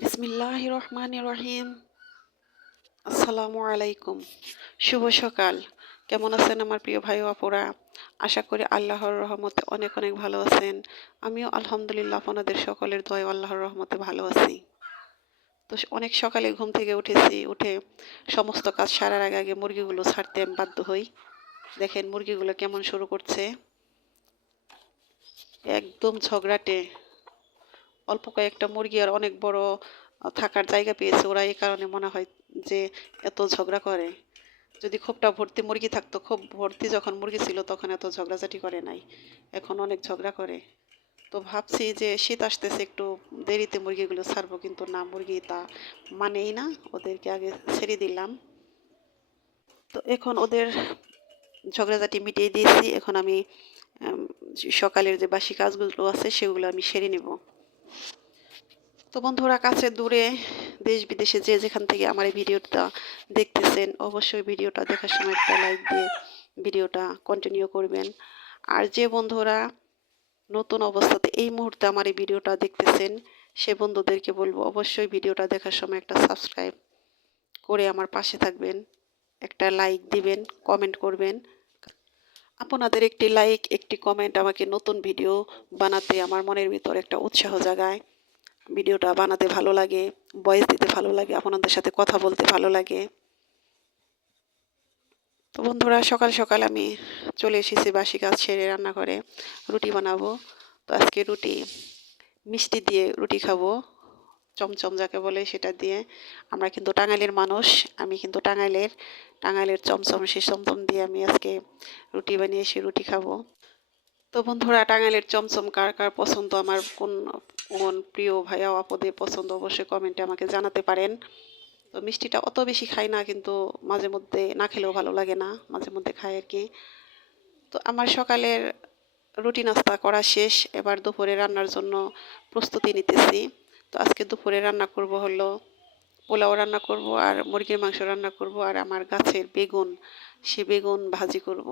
বিসমিল্লাহ রহমান রহিম আসসালামু আলাইকুম। শুভ সকাল। কেমন আছেন আমার প্রিয় ভাই আপুরা? আশা করি আল্লাহর রহমতে অনেক অনেক ভালো আছেন। আমিও আলহামদুলিল্লাহ আপনাদের সকলের দয় আল্লাহর রহমতে ভালো আছি। তো অনেক সকালে ঘুম থেকে উঠেছি, উঠে সমস্ত কাজ সারার আগে আগে মুরগিগুলো ছাড়তে আমি বাধ্য হই। দেখেন মুরগিগুলো কেমন শুরু করছে। একদম ঝগড়াটে। অল্প কয়েকটা মুরগি আর অনেক বড় থাকার জায়গা পেয়েছে ওরা, এই কারণে মনে হয় যে এত ঝগড়া করে। যদি খোপটা ভর্তি মুরগি থাকতো, খুব ভর্তি যখন মুরগি ছিল তখন এত ঝগড়াঝাটি করে নাই। এখন অনেক ঝগড়া করে। তো ভাবছি যে শীত আসতেছে, একটু দেরিতে মুরগিগুলো ছাড়বো, কিন্তু না, মুরগি তা মানেই না। ওদেরকে আগে ছেড়ে দিলাম। তো এখন ওদের ঝগড়াঝাটি মিটিয়ে দিয়েছি। এখন আমি সকালের যে বাসি কাজগুলো আছে, সেগুলো আমি সেরে নেব। তো বন্ধুরা, কাছে দূরে, দেশ বিদেশে যে যেখান থেকে আমার এই ভিডিওটা দেখতেছেন, অবশ্যই ভিডিওটা দেখার সময় একটা লাইক দিয়ে ভিডিওটা কন্টিনিউ করবেন। আর যে বন্ধুরা নতুন অবস্থাতে এই মুহূর্তে আমার এই ভিডিওটা দেখতেছেন, সে বন্ধুদেরকে বলব, অবশ্যই ভিডিওটা দেখার সময় একটা সাবস্ক্রাইব করে আমার পাশে থাকবেন, একটা লাইক দিবেন কমেন্ট করবেন। আপনাদের একটি লাইক, একটি কমেন্ট আমাকে নতুন ভিডিও বানাতে আমার মনের ভিতর একটা উৎসাহ জাগায়। ভিডিওটা বানাতে ভালো লাগে ভয়েস দিতে ভালো লাগে, আপনাদের সাথে কথা বলতে ভালো লাগে। তো বন্ধুরা, সকাল সকাল আমি চলে এসেছি বাসি কাজ ছেড়ে রান্না করে রুটি বানাবো। তো আজকে রুটি, মিষ্টি দিয়ে রুটি খাব। চমচম যাকে বলে সেটা দিয়ে আমরা কিন্তু টাঙ্গাইলের মানুষ, আমি কিন্তু টাঙ্গাইলের টাঙ্গাইলের চমচম সে চমচম দিয়ে আমি আজকে রুটি বানিয়ে সে রুটি খাব। তো বন্ধুরা, টাঙ্গাইলের চমচম কার কার পছন্দ? আমার কোন কোন প্রিয় ভাইয়া আপদের পছন্দ অবশ্যই কমেন্টে আমাকে জানাতে পারেন। তো মিষ্টিটা অত বেশি খাই না, কিন্তু মাঝে মধ্যে না খেলেও ভালো লাগে না, মাঝে মধ্যে খাই আর কি। তো আমার সকালের রুটি নাস্তা করা শেষ, এবার দুপুরে রান্নার জন্য প্রস্তুতি নিতেছি। তো আজকে দুপুরে রান্না করব হলো পোলাও রান্না করব আর মুরগির মাংস রান্না করব আর আমার গাছের বেগুন, সে বেগুন ভাজি করব।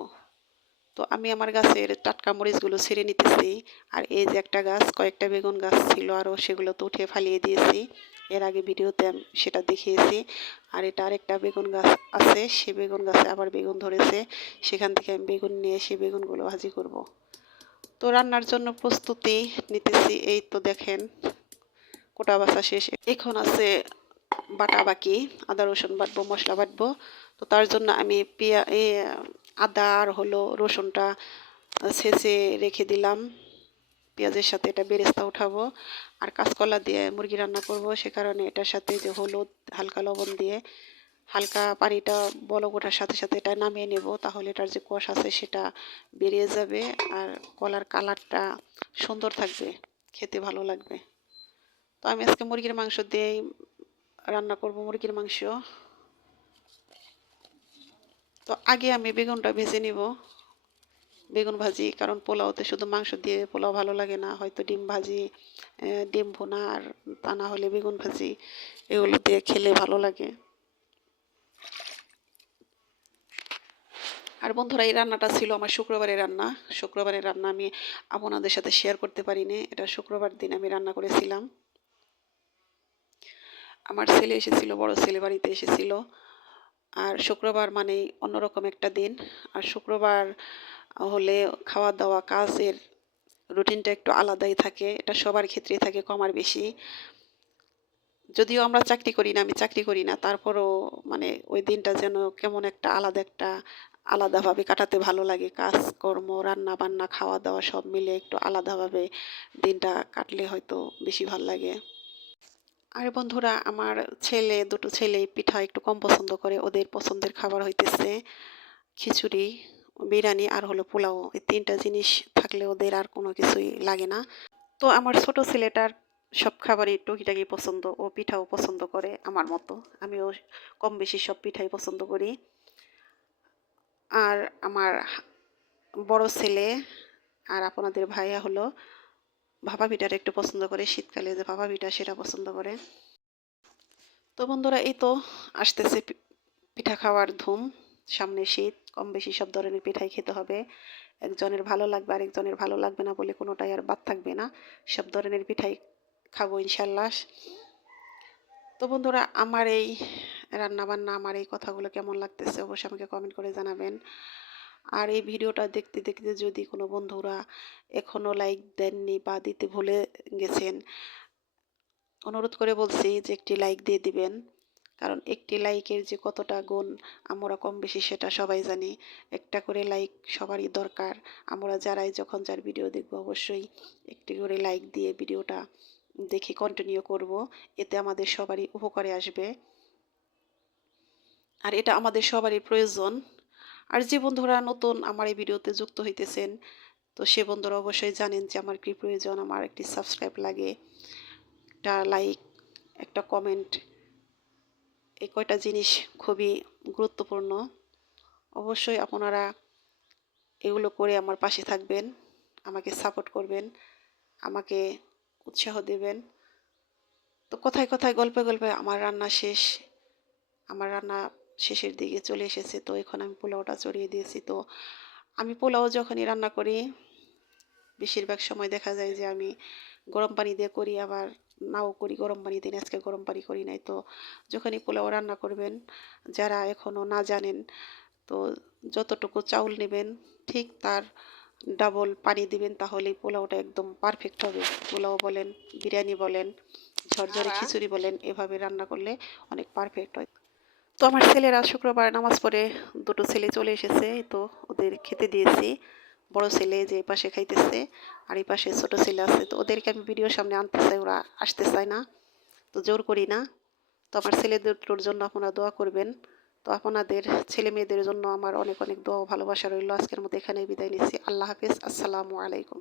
তো আমি আমার গাছের টাটকা মরিচগুলো ছেড়ে নিতেছি আর এই যে একটা গাছ, কয়েকটা বেগুন গাছ ছিল আরও সেগুলো তো উঠে ফালিয়ে দিয়েছি। এর আগে ভিডিওতে সেটা দেখিয়েছি। আর এটা আরেকটা বেগুন গাছ আছে, সে বেগুন গাছে আবার বেগুন ধরেছে। সেখান থেকে আমি বেগুন নিয়ে সে বেগুনগুলো ভাজি করব। তো রান্নার জন্য প্রস্তুতি নিতেছি, এই তো দেখেন। কোটা বাসা শেষ। এখন আছে বাটা বাকি, আদা, রসুন বাটবো, মশলা বাটবো। তো তার জন্য আমি পিয়া আদা আর হলো রসুনটা ছেঁচে রেখে দিলাম। পেঁয়াজের সাথে এটা বেরেস্তা উঠাবো। আর কাঁচকলা দিয়ে মুরগি রান্না করব সে কারণে এটার সাথে যে হলুদ, হালকা লবণ দিয়ে হালকা পানিটা বলক ওঠার সাথে সাথে এটা নামিয়ে নেব, তাহলে এটার যে কষ আছে সেটা বেরিয়ে যাবে। আর কলার কালারটা সুন্দর থাকবে, খেতে ভালো লাগবে। তো আমি আজকে মুরগির মাংস দিয়েই রান্না করব মুরগির মাংস। তো আগে আমি বেগুনটা ভেজে নিব। বেগুন ভাজি, কারণ পোলাওতে শুধু মাংস দিয়ে পোলাও ভালো লাগে না, হয়তো ডিম ভাজি ডিম ভুনা আর তা না হলে বেগুন ভাজি, এগুলো দিয়ে খেলে ভালো লাগে। আর বন্ধুরা, এই রান্নাটা ছিল আমার শুক্রবারের রান্না। শুক্রবারের রান্না আমি আপনাদের সাথে শেয়ার করতে পারিনি। এটা শুক্রবার দিন আমি রান্না করেছিলাম। আমার ছেলে এসেছিল, বড় ছেলে বাড়িতে এসেছিল। আর শুক্রবার মানেই অন্যরকম একটা দিন। আর শুক্রবার হলে খাওয়া দাওয়া কাজের রুটিনটা একটু আলাদাই থাকে। এটা সবার ক্ষেত্রেই থাকে, কম আর বেশি। যদিও আমরা চাকরি করি না, আমি চাকরি করি না, তারপরও মানে ওই দিনটা যেন কেমন একটা আলাদা একটা আলাদাভাবে কাটাতে ভালো লাগে। কাজকর্ম রান্না বান্না খাওয়া দাওয়া সব মিলে একটু আলাদাভাবে দিনটা কাটলে হয়তো বেশি ভালো লাগে। আর বন্ধুরা, আমার ছেলে, দুটো ছেলে পিঠা একটু কম পছন্দ করে, ওদের পছন্দের খাবার হইতেছে খিচুড়ি, বিরিয়ানি আর হলো পোলাও। এই তিনটা জিনিস থাকলে ওদের আর কোনো কিছুই লাগে না। তো আমার ছোট ছেলেটার সব খাবারই টুকিটাকি পছন্দ, ও পিঠাও পছন্দ করে আমার মতো। আমিও কম বেশি সব পিঠাই পছন্দ করি। আর আমার বড় ছেলে আর আপনাদের ভাইয়া হলো ভাপা পিঠাটা একটু পছন্দ করে শীতকালে যে ভাপা পিঠা সেটা পছন্দ করে। তো বন্ধুরা, এই তো আসতেছে পিঠা খাওয়ার ধুম, সামনে শীত কম বেশি সব ধরনের পিঠাই খেতে হবে। একজনের ভালো লাগবে, আরেকজনের ভালো লাগবে না বলে কোনোটাই আর বাদ থাকবে না। সব ধরনের পিঠাই খাব ইনশাল্লাহ তো বন্ধুরা, আমার এই রান্নাবান্না, আমার এই কথাগুলো কেমন লাগতেছে অবশ্যই আমাকে কমেন্ট করে জানাবেন। আর এই ভিডিওটা দেখতে দেখতে যদি কোনো বন্ধুরা এখনও লাইক দেননি বা দিতে ভুলে গেছেন, অনুরোধ করে বলছি যে একটি লাইক দিয়ে দিবেন। কারণ একটি লাইকের যে কতটা গুণ আমরা কম বেশি সেটা সবাই জানি। একটা করে লাইক সবারই দরকার। আমরা যারাই যখন যার ভিডিও দেখব অবশ্যই একটি করে লাইক দিয়ে ভিডিওটা দেখে কন্টিনিউ করব। এতে আমাদের সবারই উপকারে আসবে। আর এটা আমাদের সবারই প্রয়োজন। আর যে বন্ধুরা নতুন আমার এই ভিডিওতে যুক্ত হইতেছেন, তো সে বন্ধুরা অবশ্যই জানেন যে আমার কি প্রয়োজন, আমার একটি সাবস্ক্রাইব লাগে, একটা লাইক একটা কমেন্ট এই কয়টা জিনিস খুবই গুরুত্বপূর্ণ। অবশ্যই আপনারা এগুলো করে আমার পাশে থাকবেন, আমাকে সাপোর্ট করবেন, আমাকে উৎসাহ দেবেন। তো কোথায় কোথায় গল্পে গল্পে আমার রান্না শেষ, আমার রান্না শেষের দিকে চলে এসেছে। তো এখন আমি পোলাওটা চড়িয়ে দিয়েছি। তো আমি পোলাও যখনই রান্না করি বেশিরভাগ সময় দেখা যায় যে আমি গরম পানি দিয়ে করি আবার নাও করি গরম পানি দিন আজকে গরম পানি করি নাই। তো যখনই পোলাও রান্না করবেন যারা এখনও না জানেন তো যতটুকু চাউল নেবেন ঠিক তার ডাবল পানি দিবেন তাহলে পোলাওটা একদম পারফেক্ট হবে। পোলাও বলেন বিরিয়ানি বলেন ঝরঝরে খিচুড়ি বলেন এভাবে রান্না করলে অনেক পারফেক্ট হয়। তো আমার ছেলেরা শুক্রবার নামাজ পড়ে দুটো ছেলে চলে এসেছে তো ওদের খেতে দিয়েছি। বড় ছেলে যে পাশে খাইতেছে আর এই পাশে ছোটো ছেলে আছে, তো ওদেরকে আমি ভিডিওর সামনে আনতে চাই ওরা আসতে চায় না, তো জোর করি না। তো আমার ছেলেদের জন্য আপনারা দোয়া করবেন। তো আপনাদের ছেলে মেয়েদের জন্য আমার অনেক অনেক দোয়া ভালোবাসা রইল। আজকের মতো এখানে বিদায় নিচ্ছি। আল্লাহ হাফিজ। আসসালামু আলাইকুম।